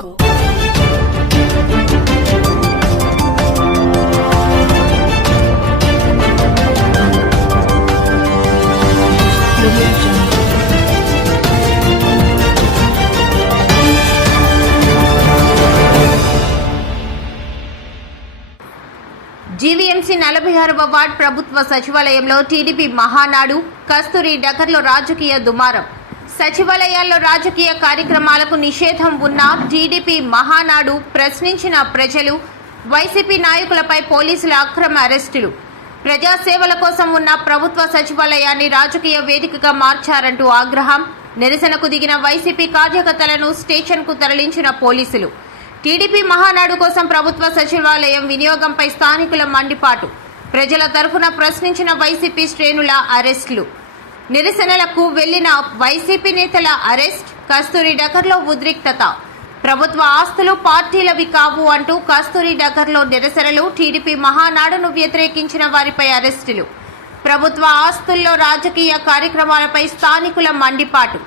Jungle. GVMC 46వ ward ప్రభుత్వ సచివాలయంలో TDP Mahanadu కస్తూరి నగర్లో రాజకీయ దుమారం. సచివాలయాల్లో రాజకీయ కార్యక్రమాలకు నిషేధం ఉన్న టీడీపీ మహానాడు ప్రశ్నించిన ప్రజలు, వైసీపీ నాయకులపై పోలీసుల అక్రమ అరెస్టులు. ప్రజాసేవల కోసం ఉన్న ప్రభుత్వ సచివాలయాన్ని రాజకీయ వేదికగా మార్చారంటూ ఆగ్రహం. నిరసనకు దిగిన వైసీపీ కార్యకర్తలను స్టేషన్కు తరలించిన పోలీసులు. టీడీపీ మహానాడు కోసం ప్రభుత్వ సచివాలయం వినియోగంపై స్థానికుల మండిపాటు. ప్రజల తరఫున ప్రశ్నించిన వైసీపీ శ్రేణుల అరెస్టులు. నిరసనలకు వెళ్లిన వైసీపీ నేతల అరెస్ట్. కస్తూరి నగర్లో ఉద్రిక్తత. ప్రభుత్వ ఆస్తులు పార్టీలవి కావు అంటూ కస్తూరి నగర్లో నిరసనలు. టీడీపీ మహానాడును వ్యతిరేకించిన వారిపై అరెస్టులు. ప్రభుత్వ ఆస్తుల్లో రాజకీయ కార్యక్రమాలపై స్థానికుల మండిపాటు.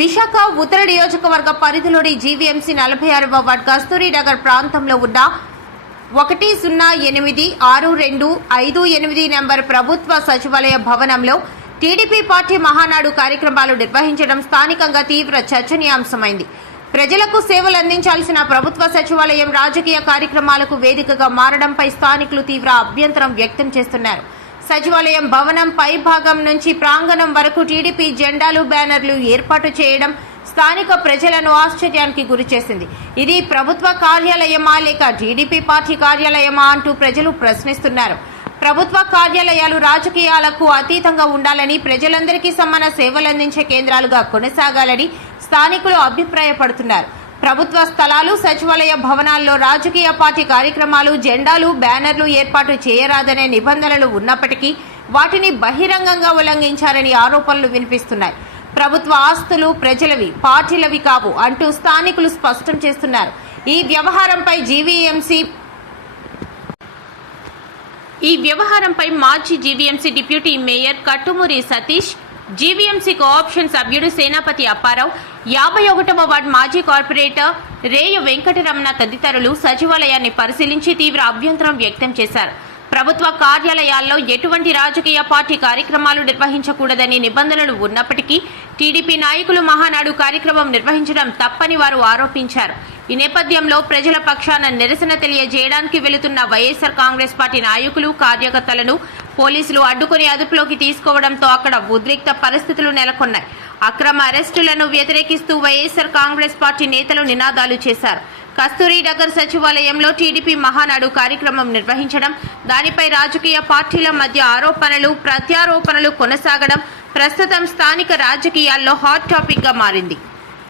విశాఖ ఉత్తర నియోజకవర్గ పరిధిలోని జీవీఎంసీ 46వ వార్డ్ కస్తూరి నగర్ ప్రాంతంలో ఉన్న 1086258 నెంబర్ ప్రభుత్వ సచివాలయ భవనంలో టీడీపీ పార్టీ మహానాడు కార్యక్రమాలు నిర్వహించడం స్థానికంగా తీవ్ర చర్చనీయాంశమైంది. ప్రజలకు సేవలు అందించాల్సిన ప్రభుత్వ సచివాలయం రాజకీయ కార్యక్రమాలకు వేదికగా మారడంపై స్థానికులు తీవ్ర అభ్యంతరం వ్యక్తం చేస్తున్నారు. సచివాలయం భవనం పై భాగం నుంచి ప్రాంగణం వరకు టీడీపీ జెండాలు, బ్యానర్లు ఏర్పాటు చేయడం స్థానిక ప్రజలను ఆశ్చర్యానికి గురిచేసింది. ఇది ప్రభుత్వ కార్యాలయమా లేక టీడీపీ పార్టీ కార్యాలయమా అంటూ ప్రజలు ప్రశ్నిస్తున్నారు. ప్రభుత్వ కార్యాలయాలు రాజకీయాలకు అతీతంగా ఉండాలని, ప్రజలందరికీ సమాన సేవలందించే కేంద్రాలుగా కొనసాగాలని స్థానికులు అభిప్రాయపడుతున్నారు. ప్రభుత్వ స్థలాలు, సచివాలయ భవనాల్లో రాజకీయ పార్టీ కార్యక్రమాలు, జెండాలు, బ్యానర్లు ఏర్పాటు చేయరాదనే నిబంధనలు ఉన్నప్పటికీ వాటిని బహిరంగంగా ఉల్లంఘించారని ఆరోపణలు వినిపిస్తున్నాయి. ప్రభుత్వ ఆస్తులు ప్రజలవి, పార్టీలవి కావు అంటూ స్థానికులు స్పష్టం చేస్తున్నారు. ఈ వ్యవహారంపై మాజీ GVMC deputy mayor Kattumuri Satish, GVMC cooption సభ్యుడు సేనాపతి అప్పారావు, 51వ వార్డ్ మాజీ కార్పొరేటర్ రేయ వెంకటరమణ తదితరులు సచివాలయాన్ని పరిశీలించి తీవ్ర అభ్యంతరం వ్యక్తం చేశారు. ప్రభుత్వ కార్యాలయాల్లో ఎటువంటి రాజకీయ పార్టీ కార్యక్రమాలు నిర్వహించకూడదని నిబంధనలు ఉన్నప్పటికీ టీడీపీ నాయకులు మహానాడు కార్యక్రమం నిర్వహించడం తప్పని వారు ఆరోపించారు. ఈ నేపథ్యంలో ప్రజల పక్షాన నిరసన తెలియజేయడానికి వెళుతున్న వైఎస్ఆర్ కాంగ్రెస్ పార్టీ నాయకులు, కార్యకర్తలను పోలీసులు అడ్డుకుని అదుపులోకి తీసుకోవడంతో అక్కడ ఉద్రిక్త పరిస్థితులు నెలకొన్నాయి. అక్రమ అరెస్టులను వ్యతిరేకిస్తూ వైఎస్ఆర్ కాంగ్రెస్ పార్టీ నేతలు నినాదాలు చేశారు. కస్తూరి నగర్ సచివాలయంలో టీడీపీ మహానాడు కార్యక్రమం నిర్వహించడం, దానిపై రాజకీయ పార్టీల మధ్య ఆరోపణలు, ప్రత్యారోపణలు కొనసాగడం ప్రస్తుతం స్థానిక రాజకీయాల్లో హాట్ టాపిక్ గా మారింది.